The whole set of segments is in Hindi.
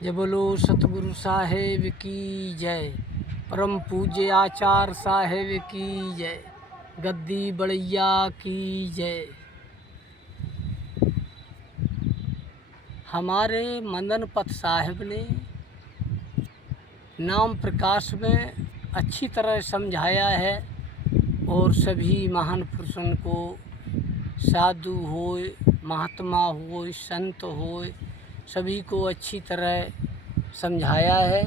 जय बोलो सतगुरु साहेब की जय। परम पूज्य आचार्य साहेब की जय। गद्दी बड़ैया की जय। हमारे मदन पत साहिब ने नाम प्रकाश में अच्छी तरह समझाया है और सभी महान पुरुषों को, साधु होए, महात्मा होए, संत होए, सभी को अच्छी तरह समझाया है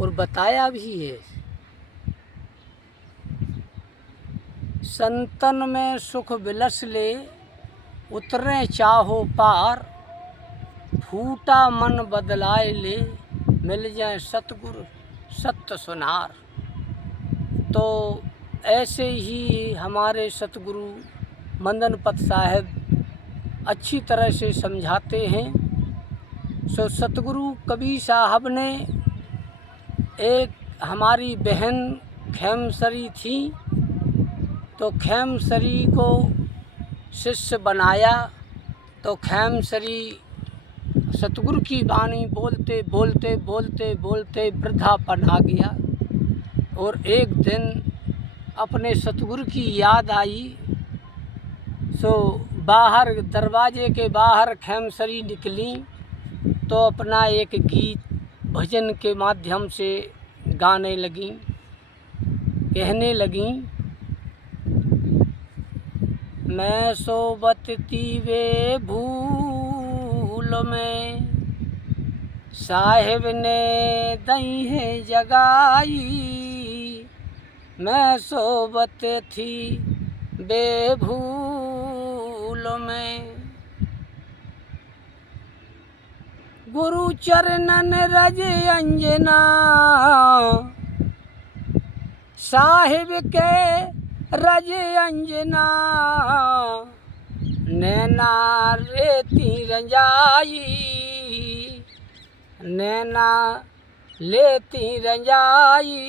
और बताया भी है। संतन में सुख बिलस ले, उतरे चाहो पार, फूटा मन बदलाए ले, मिल जाए सतगुरु सत्य सुनार। तो ऐसे ही हमारे सतगुरु मदन पत साहिब अच्छी तरह से समझाते हैं। सो सतगुरु कबीर साहब ने एक हमारी बहन खेमसरी थी, तो खेमसरी को शिष्य बनाया। तो खेमसरी सतगुरु की वाणी बोलते बोलते बोलते बोलते वृद्धापन आ गया और एक दिन अपने सतगुरु की याद आई। सो बाहर दरवाजे के बाहर खेमसरी निकली तो अपना एक गीत भजन के माध्यम से गाने लगी, कहने लगी, मैं सोबतती वे भूल में, साहिब ने दई है जगाई। मैं सोबत थी बेभूल में, गुरु चरणन रज अंजना, साहिब के रज अंजना, नैना रेती रंजाई, नैना लेती रंजाई।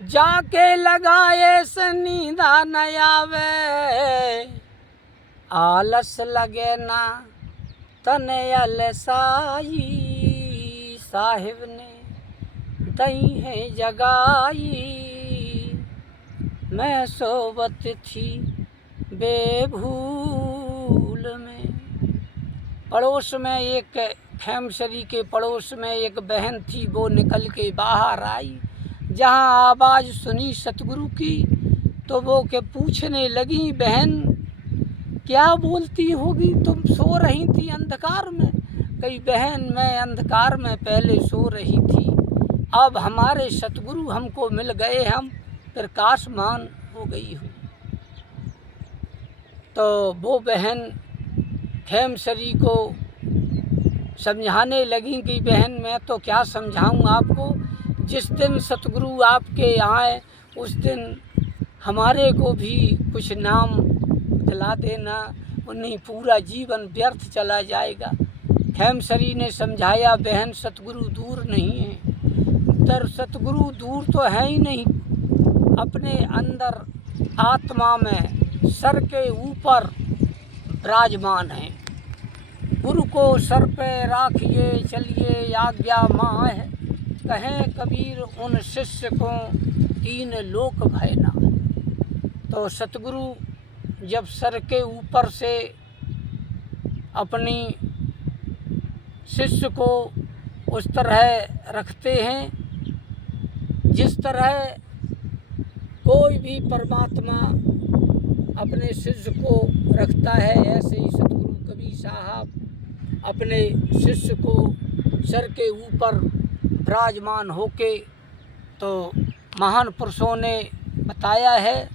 जाके लगाए सनीदा नयावे, आलस लगे ना तने अलसाई। साहिब ने दई है जगाई, मैं सोबत थी बेभूल में। पड़ोस में एक खेमसरी के पड़ोस में एक बहन थी, वो निकल के बाहर आई। जहाँ आवाज़ सुनी सतगुरु की तो वो के पूछने लगी, बहन क्या बोलती होगी, तुम सो रही थी अंधकार में? कही, बहन मैं अंधकार में पहले सो रही थी, अब हमारे सतगुरु हमको मिल गए, हम प्रकाशमान हो गई हूँ। तो वो बहन खेमसरी को समझाने लगी कि बहन मैं तो क्या समझाऊँ आपको, जिस दिन सतगुरु आपके आए उस दिन हमारे को भी कुछ नाम दिला देना, उन्हीं पूरा जीवन व्यर्थ चला जाएगा। खेमसरी ने समझाया, बहन सतगुरु दूर नहीं है, तर सतगुरु दूर तो है ही नहीं, अपने अंदर आत्मा में सर के ऊपर विराजमान है। गुरु को सर पे राखिए चलिए आज्ञा माँ है, कहें कबीर उन शिष्य को तीन लोक भय ना। तो सतगुरु जब सर के ऊपर से अपनी शिष्य को उस तरह रखते हैं जिस तरह कोई भी परमात्मा अपने शिष्य को रखता है, ऐसे ही सतगुरु कबीर साहब अपने शिष्य को सर के ऊपर विराजमान होके, तो महान पुरुषों ने बताया है,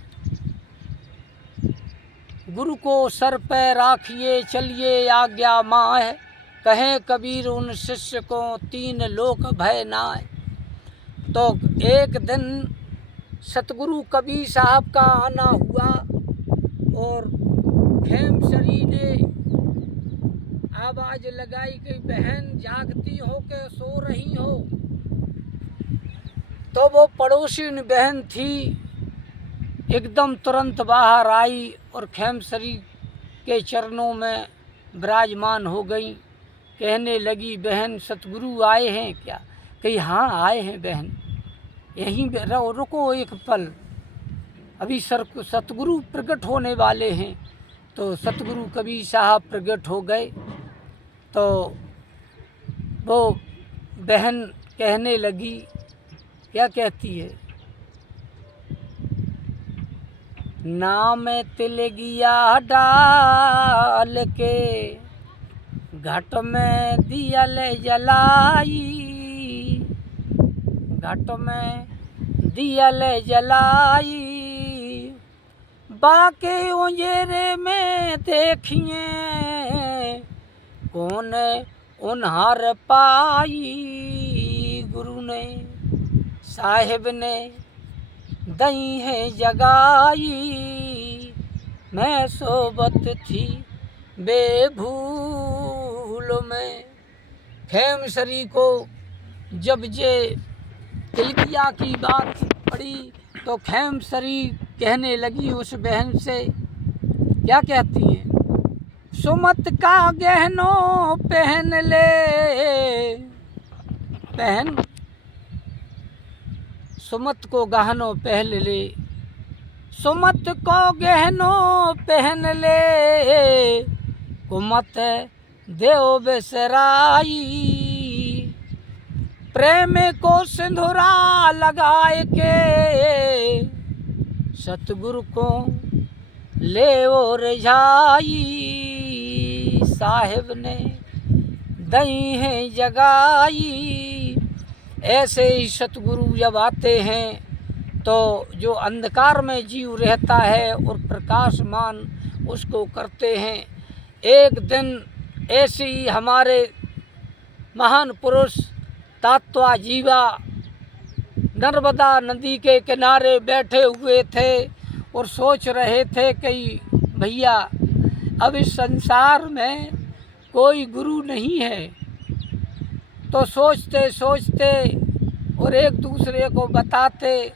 गुरु को सर पे राखिए चलिए आज्ञा माँ है, कहें कबीर उन शिष्य को तीन लोक भय नाय। तो एक दिन सतगुरु कबीर साहब का आना हुआ और खेमसरी ने आवाज़ लगाई कि बहन जागती हो के सो रही हो। तो वो पड़ोसी बहन थी, एकदम तुरंत बाहर आई और खेमसरी के चरणों में विराजमान हो गई कहने लगी, बहन सतगुरु आए हैं क्या? कही हाँ आए हैं बहन, यहीं रुको एक पल, अभी सतगुरु प्रकट होने वाले हैं। तो सतगुरु कबीर साहब प्रकट हो गए। तो वो बहन कहने लगी, क्या कहती है, नाम तिल गिया डाल के घट में दिया ले जलाई, घट में दिया ले जलाई, बाके उंजेरे में देखिए कौन उन्हार पाई। गुरु ने साहिब ने दई है जगाई, मैं सोबत थी बेभूल में। खेमसरी को जब ये तिलकिया की बात पड़ी तो खेमसरी कहने लगी उस बहन से, क्या कहती हैं, सुमत का गहनो पहन ले, पहन सुमत को गहनो पहन ले, सुमत को गहनो पहन ले, कुमत देव बेसराई, प्रेम को सिंदूरा लगाए के सतगुरु को ले और जाई, साहिब ने दई है जगाई। ऐसे ही सतगुरु जब आते हैं तो जो अंधकार में जीव रहता है और प्रकाशमान उसको करते हैं। एक दिन ऐसे ही हमारे महान पुरुष तात्वा जीवा नर्मदा नदी के किनारे बैठे हुए थे और सोच रहे थे कि भैया अब इस संसार में कोई गुरु नहीं है। तो सोचते सोचते और एक दूसरे को बताते,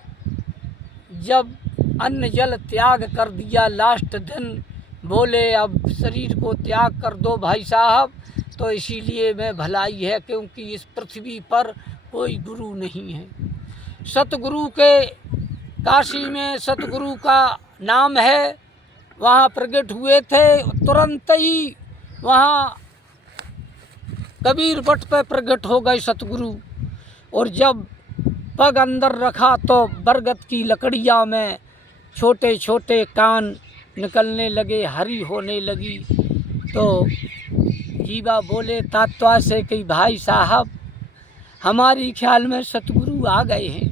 जब अन्न जल त्याग कर दिया लास्ट दिन, बोले अब शरीर को त्याग कर दो भाई साहब, तो इसीलिए मैं भलाई है क्योंकि इस पृथ्वी पर कोई गुरु नहीं है। सतगुरु के काशी में सतगुरु का नाम है, वहाँ प्रकट हुए थे, तुरंत ही वहाँ कबीर वट पर प्रकट हो गए सतगुरु। और जब पग अंदर रखा तो बरगद की लकड़ियाँ में छोटे छोटे कान निकलने लगे, हरी होने लगी। तो जीवा बोले तात्वा से कि भाई साहब हमारी ख्याल में सतगुरु आ गए हैं,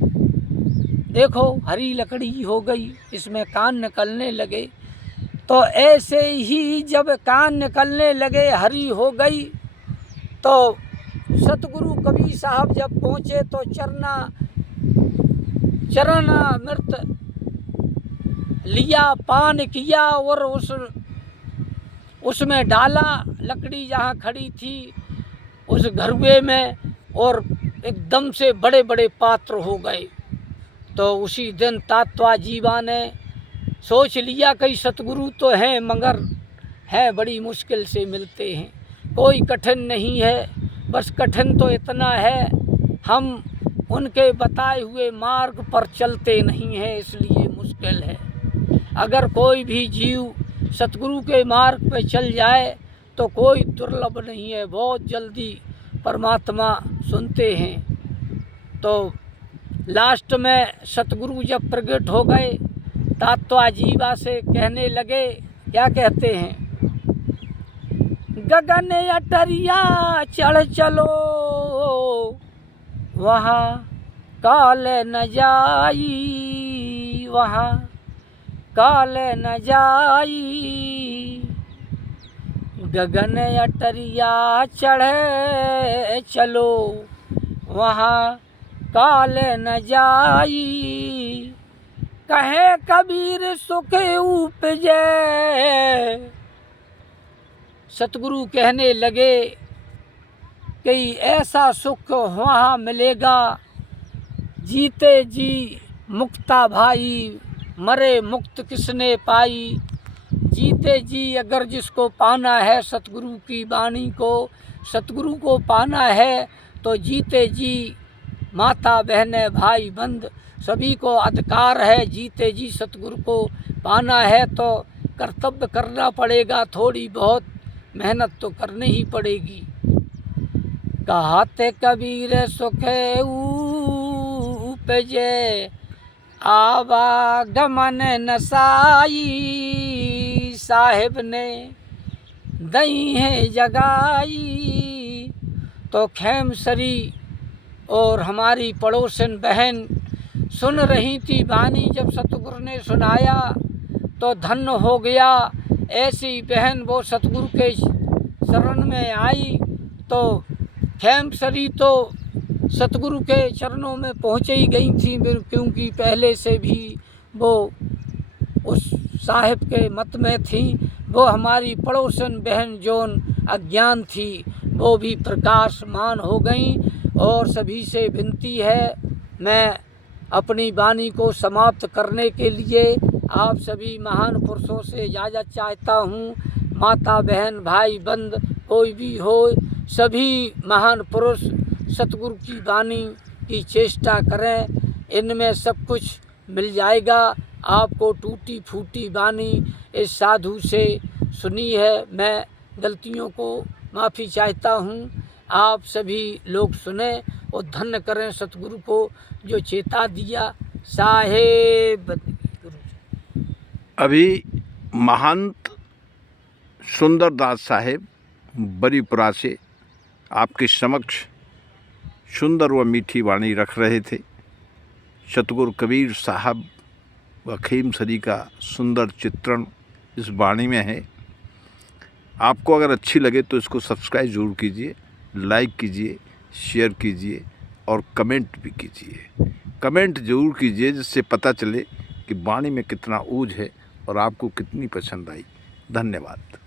देखो हरी लकड़ी हो गई, इसमें कान निकलने लगे। तो ऐसे ही जब कान निकलने लगे, हरी हो गई, तो सतगुरु कबीर साहब जब पहुँचे तो चरणामृत लिया, पान किया और उसमें डाला, लकड़ी जहाँ खड़ी थी उस घरुए में, और एकदम से बड़े बड़े पात्र हो गए। तो उसी दिन तात्वा जीवा ने सोच लिया कि सतगुरु तो हैं मगर हैं बड़ी मुश्किल से मिलते हैं, कोई कठिन नहीं है, बस कठिन तो इतना है हम उनके बताए हुए मार्ग पर चलते नहीं हैं, इसलिए मुश्किल है। अगर कोई भी जीव सतगुरु के मार्ग पे चल जाए तो कोई दुर्लभ नहीं है, बहुत जल्दी परमात्मा सुनते हैं। तो लास्ट में सतगुरु जब प्रकट हो गए, तात्वा जीवा से कहने लगे, क्या कहते हैं, गगन अटरिया चढ़ चलो, वहाँ काल न जाई, वहाँ काल न जाई, गगन अटरिया चढ़े चलो, वहाँ काल न जाई, कहे कबीर सुख उपजे। सतगुरु कहने लगे कि ऐसा सुख वहाँ मिलेगा, जीते जी मुक्ता भाई, मरे मुक्त किसने पाई, जीते जी अगर जिसको पाना है सतगुरु की वाणी को, सतगुरु को पाना है तो जीते जी माता बहने भाई बंद सभी को अधिकार है। जीते जी सतगुरु को पाना है तो कर्तव्य करना पड़ेगा, थोड़ी बहुत मेहनत तो करनी ही पड़ेगी। कहते कबीर सुख उपजे आवागमन नसाई, साहिब ने दई है जगाई। तो खेमसरी और हमारी पड़ोसन बहन सुन रही थी वाणी, जब सतगुरु ने सुनाया तो धन्य हो गया। ऐसी बहन वो सतगुरु के शरण में आई तो खेमसरी तो सतगुरु के चरणों में पहुँच ही गई थी, क्योंकि पहले से भी वो उस साहिब के मत में थी। वो हमारी पड़ोसन बहन जोन अज्ञान थी वो भी प्रकाशमान हो गई। और सभी से विनती है, मैं अपनी वाणी को समाप्त करने के लिए आप सभी महान पुरुषों से इजाज़त चाहता हूँ। माता बहन भाई बंद कोई भी हो, सभी महान पुरुष सतगुरु की वाणी की चेष्टा करें, इनमें सब कुछ मिल जाएगा आपको। टूटी फूटी वाणी इस साधु से सुनी है, मैं गलतियों को माफ़ी चाहता हूँ। आप सभी लोग सुने और धन्य करें सतगुरु को जो चेता दिया। साहेब अभी महंत सुंदरदास साहेब बरीपुरा से आपके समक्ष सुंदर व मीठी वाणी रख रहे थे। सतगुरु कबीर साहब व खेमसरी का सुंदर चित्रण इस वाणी में है। आपको अगर अच्छी लगे तो इसको सब्सक्राइब ज़रूर कीजिए, लाइक कीजिए, शेयर कीजिए और कमेंट भी कीजिए। कमेंट ज़रूर कीजिए जिससे पता चले कि वाणी में कितना ऊज है और आपको कितनी पसंद आई। धन्यवाद।